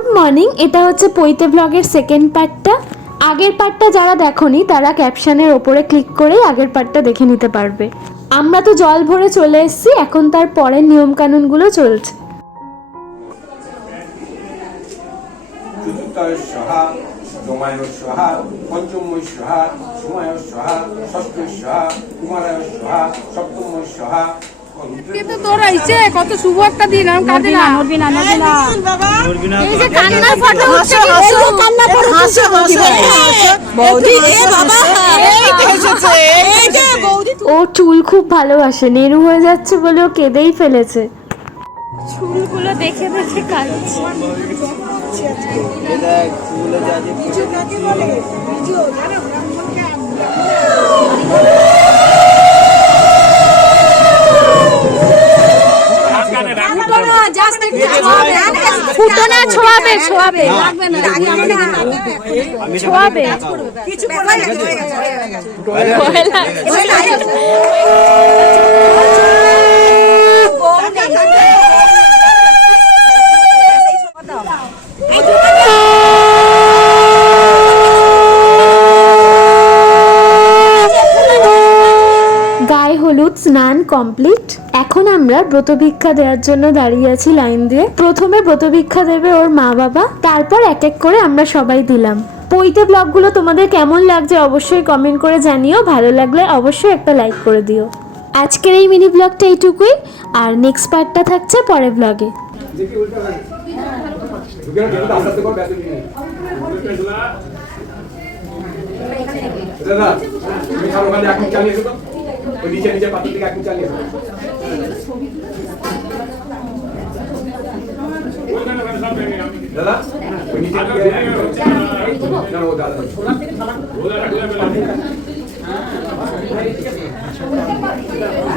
Good morning, এটা হচ্ছে পৈতে ব্লগের সেকেন্ড পার্টটা। আগের পার্টটা যারা দেখোনি তারা ক্যাপশনের ওপরে ক্লিক করেই আগের পার্টটা দেখে নিতে পারবে। আমরা তো জল ভরে চলে এসেছি, এখন তার পরের নিয়মকানুনগুলো চলছে। তোরা ইচ্ছে কত শুভ একটা দিন, আমি কাঁদে না নড়বি না নড়বি না এই যে কান্নার ফটো উঠছে, কান্না ফটো হাসো বৌদি এ বাবা এই এসেছে এই যে বৌদি। ও চুল খুব ভালোবাসে, নেরু হয়ে যাচ্ছে বলে ও কেঁদেই ফেলেছে। চুলগুলো দেখে দেখে কাঁদছে। ছোঁয়াবে ছোঁয়াবে ছোঁয়াবে কিছু গায়ে হলুদ স্নান কমপ্লিট। এখন আমরা ব্রত ভিক্ষা দেওয়ার জন্য দাঁড়িয়ে আছি লাইন দিয়ে। প্রথমে ব্রত ভিক্ষা দেবে ওর মা বাবা, তারপর এক এক করে আমরা সবাই দিলাম। পৈতে ব্লগগুলো তোমাদের কেমন লাগছে অবশ্যই কমেন্ট করে জানিও, ভালো লাগলে অবশ্যই একটা লাইক করে দিও। আজকের এই মিনি ব্লগটা এইটুকুই, আর নেক্সট পার্টটা থাকছে পরের ব্লগে। নিচে পাত্র থেকে এখন চালিয়ে দাদা ওই নিচে দাদা